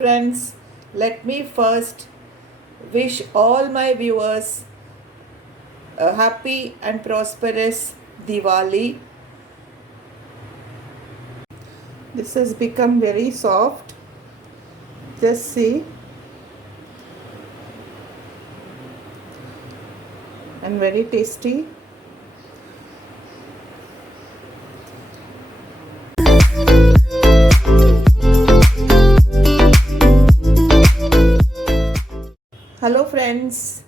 Friends, let me first wish all my viewers a happy and prosperous Diwali. This has become very soft. Just see, and very tasty. Hello friends,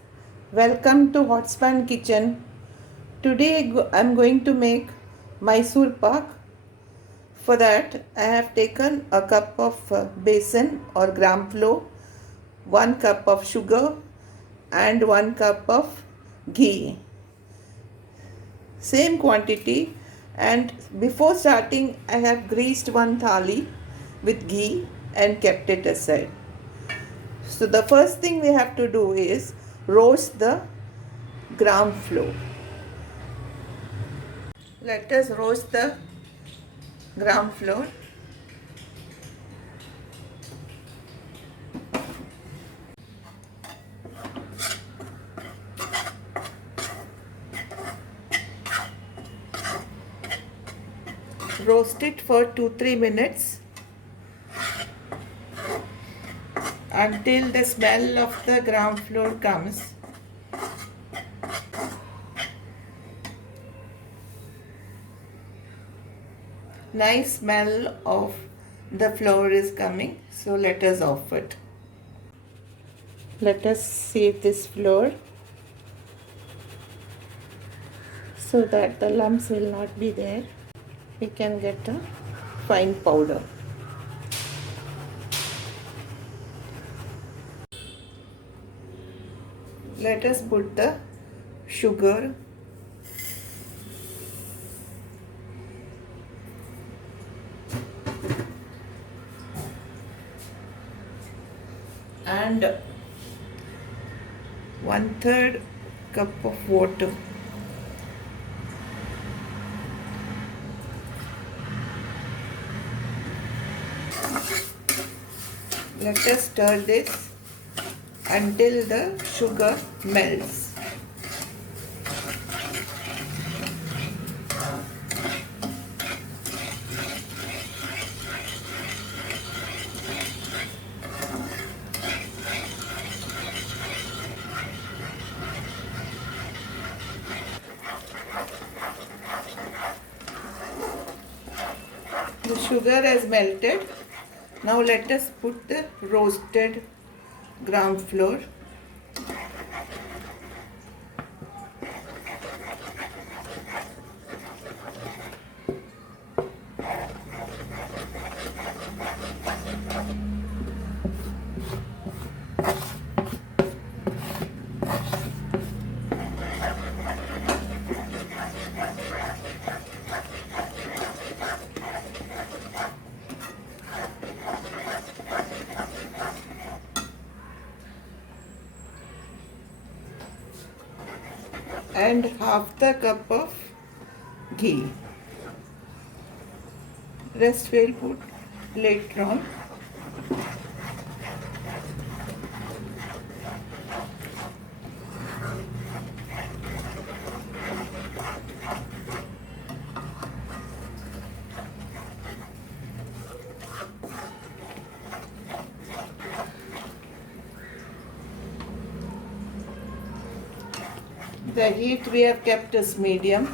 welcome to Hotspan Kitchen. Today I'm going to make Mysore Pak. For that I have taken a cup of besan or gram flour, 1 cup of sugar and 1 cup of ghee. Same quantity, and before starting I have greased one thali with ghee and kept it aside. So the first thing we have to do is roast the gram flour. Let us roast the gram flour. Roast it for 2-3 minutes until the smell of the gram flour comes. Nice smell of the flour is coming, so let us off it. Let us save this flour so that the lumps will not be there. We can get a fine powder. Let us put the sugar and 1/3 cup of water. Let us stir this until the sugar melts. The sugar has melted. Now let us put the roasted gram flour. And half the cup of ghee. Rest we'll put later on. The heat we have kept as medium.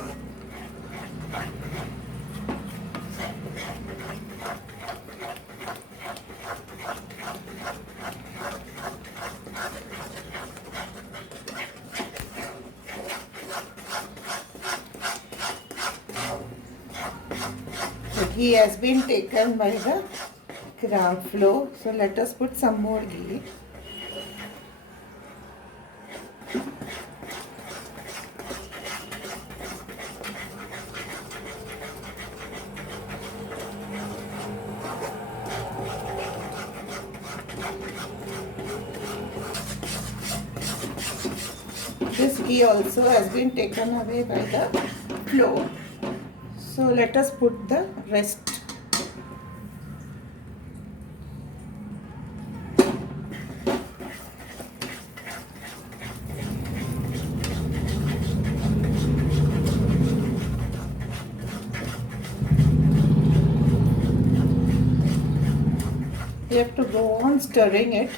The ghee has been taken by the gram flour, so let us put some more ghee. This ghee also has been taken away by the flour. So let us put the rest. You have to go on stirring it.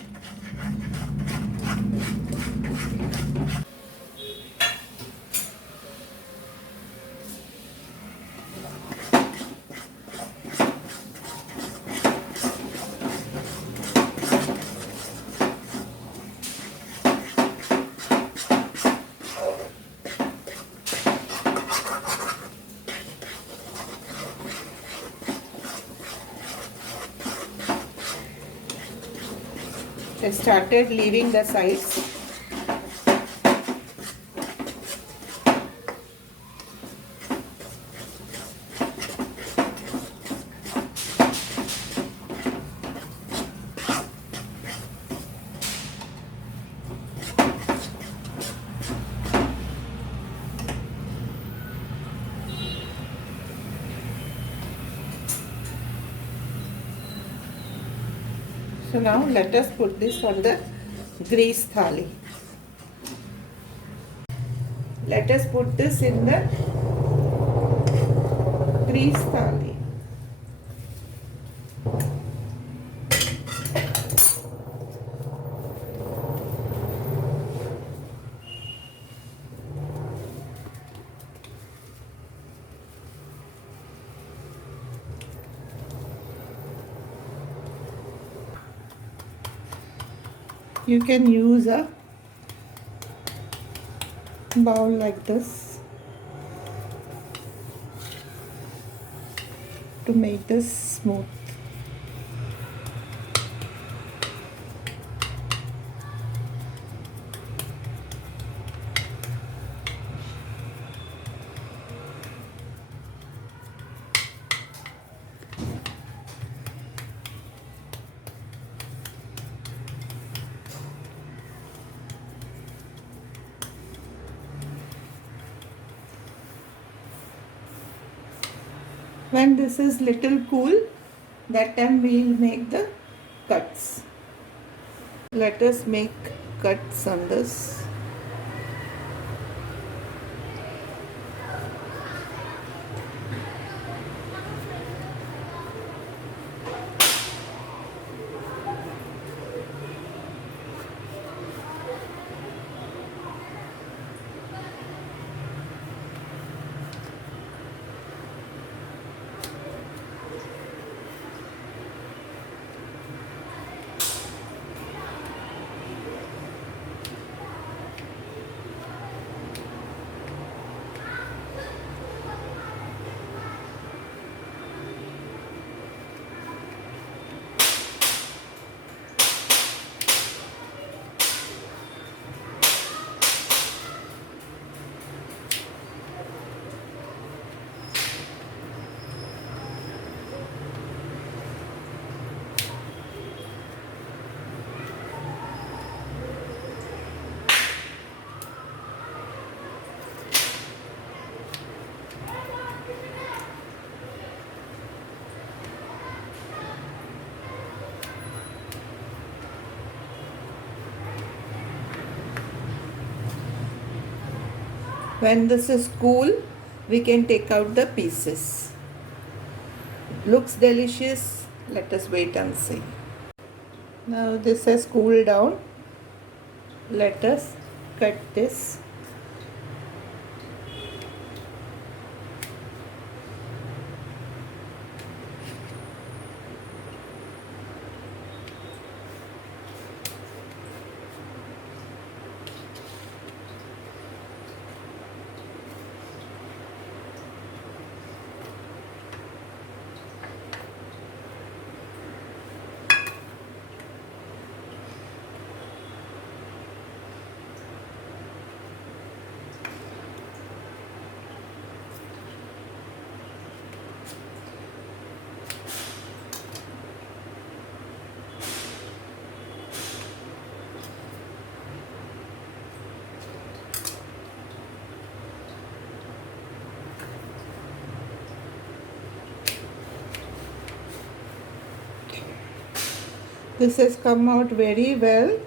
I started leaving the sides. So now let us put this on the grease thali. Let us put this in the grease thali. You can use a bowl like this to make this smooth. When this is little cool, that time we will make the cuts. Let us make cuts on this. When this is cool, we can take out the pieces. Looks delicious. Let us wait and see. Now this has cooled down. Let us cut this. This has come out very well.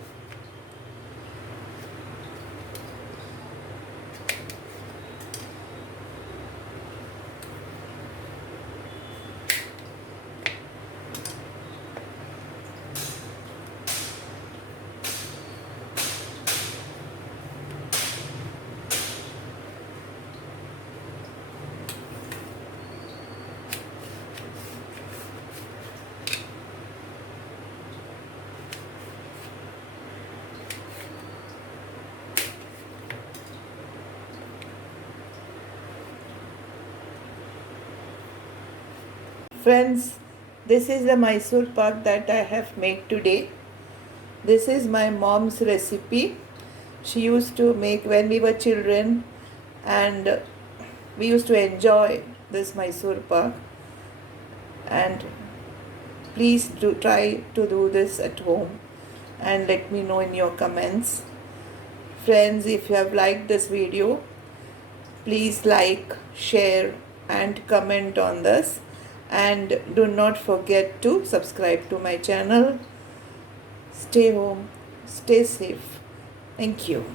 Friends, this is the Mysore Pak that I have made today. This is my mom's recipe. She used to make when we were children, and we used to enjoy this Mysore Pak. And please do try to do this at home and let me know in your comments. Friends, if you have liked this video, please like, share and comment on this, and do not forget to subscribe to my channel. Stay home, stay safe. Thank you.